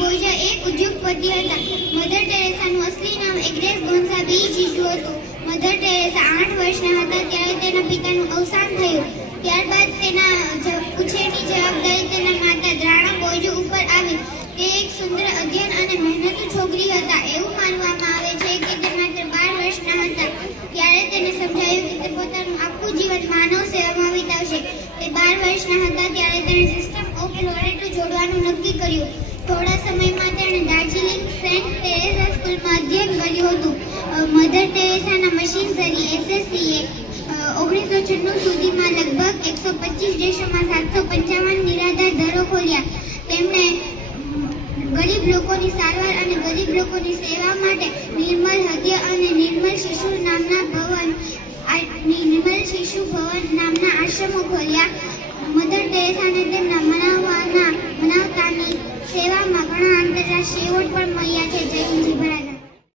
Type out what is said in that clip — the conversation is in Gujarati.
બોર્જા એક ઉદ્યોગપતિ હતા. મધર ટેરેસાનું અસલી નામ એગ્નેસ ગોન્ઝાબેઝ જીજુ હતું. મધર ટેરેસા 8 વર્ષના હતા ત્યારે તેના પિતાનું અવસાન થયું. ત્યારબાદ તેના ઉછેરની જવાબદારી તેના માતા દ્રાણા બોર્જો ઉપર આવી. તે એક સુંદર અધ્યયન અને મહેનતુ છોકરી હતા. એવું માનવામાં આવે છે કે તે માત્ર 12 વર્ષના હતા ત્યારે તેને સમજાયું કે તે પોતાનું આખું જીવન માનવ સેવામાં વિતાવશે. તે 12 વર્ષના હતા ત્યારે તેણે સિસ્ટમ ઓફ લોરેટો જોડવાનું નક્કી કર્યું. થોડા સમયમાં તેણે દાર્જિલિંગ સેન્ટ ટેરેસા સ્કૂલમાં અધ્યયન કર્યું હતું. મધર ટેરેસાના મશીનરી એસએસસીએ 1996 સુધીમાં લગભગ 125 દેશોમાં 755 નિરાધાર ઘરો ખોલ્યા. તેમણે ગરીબ લોકોની સારવાર અને ગરીબ લોકોની સેવા માટે નિર્મલ હૃદય અને નિર્મલ શિશુ ભવન નામના આશ્રમો ખોલ્યા. મધર ટેરેસાને તેમના